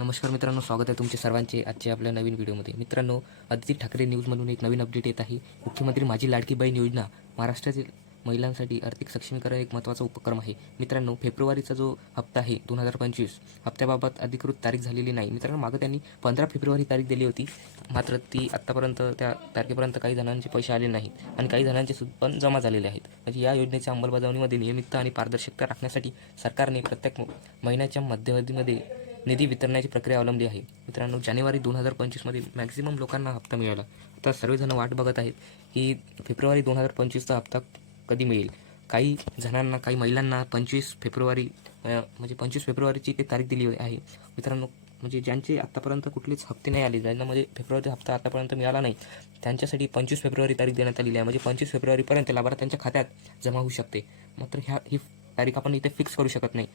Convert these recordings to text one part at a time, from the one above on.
नमस्कार मित्रांनो स्वागत आहे तुमचे सर्वांचे आजच्या आपल्या नवीन व्हिडिओमध्ये. मित्रांनो आदित्य ठाकरे न्यूज म्हणून एक नवीन अपडेट येत आहे. मुख्यमंत्री माझी लाडकी बहीण योजना महाराष्ट्रातील महिलांसाठी आर्थिक सक्षमीकरण एक महत्त्वाचा उपक्रम आहे. मित्रांनो फेब्रुवारीचा जो हप्ता आहे दोन हजार पंचवीस हप्त्याबाबत अधिकृत तारीख झालेली नाही. मित्रांनो मागं त्यांनी पंधरा फेब्रुवारी तारीख दिली होती. मात्र ती आत्तापर्यंत त्या तारखेपर्यंत काही जणांचे पैसे आले नाहीत आणि काही जणांचे पण जमा झालेले आहेत. म्हणजे या योजनेच्या अंमलबजावणीमध्ये नियमितता आणि पारदर्शकता राखण्यासाठी सरकारने प्रत्येक महिन्याच्या मध्यवधीमध्ये निधी वितरणाची प्रक्रिया अवलंबली आहे. मित्रांनो जानेवारी दोन हजार पंचवीसमध्ये मॅक्झिमम लोकांना हप्ता मिळाला. आता सर्वजण वाट बघत आहेत की फेब्रुवारी दोन हजार पंचवीसचा हप्ता कधी मिळेल? काही जणांना काही महिलांना पंचवीस फेब्रुवारी म्हणजे पंचवीस फेब्रुवारीची ते तारीख दिली आहे. मित्रांनो म्हणजे ज्यांचे आत्तापर्यंत कुठलेच हप्ते नाही आले ज्यांना म्हणजे फेब्रुवारी हप्ता आतापर्यंत मिळाला नाही त्यांच्यासाठी पंचवीस फेब्रुवारी तारीख देण्यात आलेली आहे. म्हणजे पंचवीस फेब्रुवारीपर्यंत लाभार्थ्यांच्या खात्यात जमा होऊ शकते. मात्र ह्या ही तारीख आपण इथे फिक्स करू शकत नाही.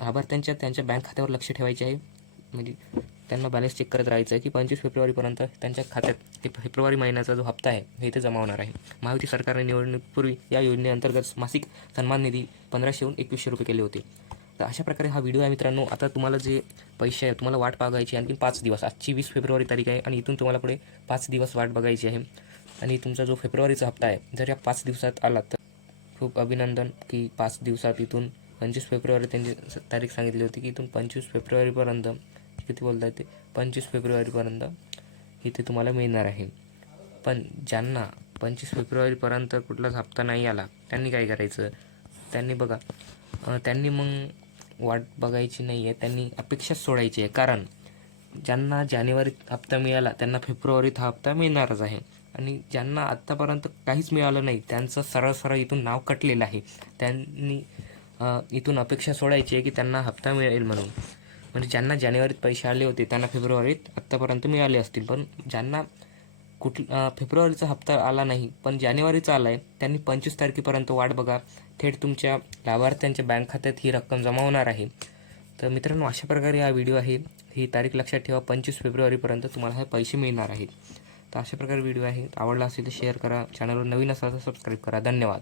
लाभार्थ्यांच्या त्यांच्या बँक खात्यावर लक्ष ठेवायचे आहे. म्हणजे त्यांना बॅलन्स चेक करत राहायचं आहे की पंचवीस फेब्रुवारीपर्यंत त्यांच्या खात्यात ते फेब्रुवारी महिन्याचा जो हप्ता आहे हे इथे जमा होणार आहे. महायुती सरकारने निवडणुकीपूर्वी या योजनेअंतर्गत मासिक सन्मान निधी पंधराशेहून एकवीसशे रुपये केले होते. तर अशा प्रकारे हा व्हिडिओ आहे मित्रांनो. आता तुम्हाला जे पैसे आहे तुम्हाला वाट बघायची आणखी पाच दिवस. आजची वीस फेब्रुवारी तारीख आहे आणि इथून तुम्हाला पुढे पाच दिवस वाट बघायची आहे. आणि तुमचा जो फेब्रुवारीचा हप्ता आहे जर या पाच दिवसात आला तर खूप अभिनंदन की पाच दिवसात इथून पंचवीस फेब्रुवारी त्यांची तारीख सांगितली होती की इथून पंचवीस फेब्रुवारीपर्यंत किती बोलताय ते? पंचवीस फेब्रुवारीपर्यंत इथे तुम्हाला मिळणार आहे. पण ज्यांना पंचवीस फेब्रुवारीपर्यंत कुठलाच हप्ता नाही आला त्यांनी काय करायचं? त्यांनी बघा त्यांनी मग वाट बघायची नाही आहे त्यांनी अपेक्षाच सोडायची आहे. कारण ज्यांना जानेवारीत हप्ता मिळाला त्यांना फेब्रुवारीत हा हप्ता मिळणारच आहे. आणि ज्यांना आत्तापर्यंत काहीच मिळालं नाही त्यांचं सरळ सरळ इथून नाव कटलेलं आहे. त्यांनी इथून अपेक्षा सोडायची आहे की त्यांना हप्ता मिळेल म्हणून. म्हणजे ज्यांना जानेवारीत पैसे आले होते त्यांना फेब्रुवारीत आत्तापर्यंत मिळाले असतील. पण ज्यांना कुठ फेब्रुवारीचा हप्ता आला नाही पण जानेवारीचा आला आहे त्यांनी पंचवीस तारखेपर्यंत वाट बघा. थेट तुमच्या लाभार्थ्यांच्या बँक खात्यात ही रक्कम जमा होणार आहे. तर मित्रांनो अशा प्रकारे हा व्हिडिओ आहे. ही तारीख लक्षात ठेवा पंचवीस फेब्रुवारीपर्यंत तुम्हाला हे पैसे मिळणार आहेत. तर अशा प्रकारे व्हिडिओ आहे. आवडला असेल तर शेअर करा. चॅनलवर नवीन असाल तर सबस्क्राईब करा. धन्यवाद.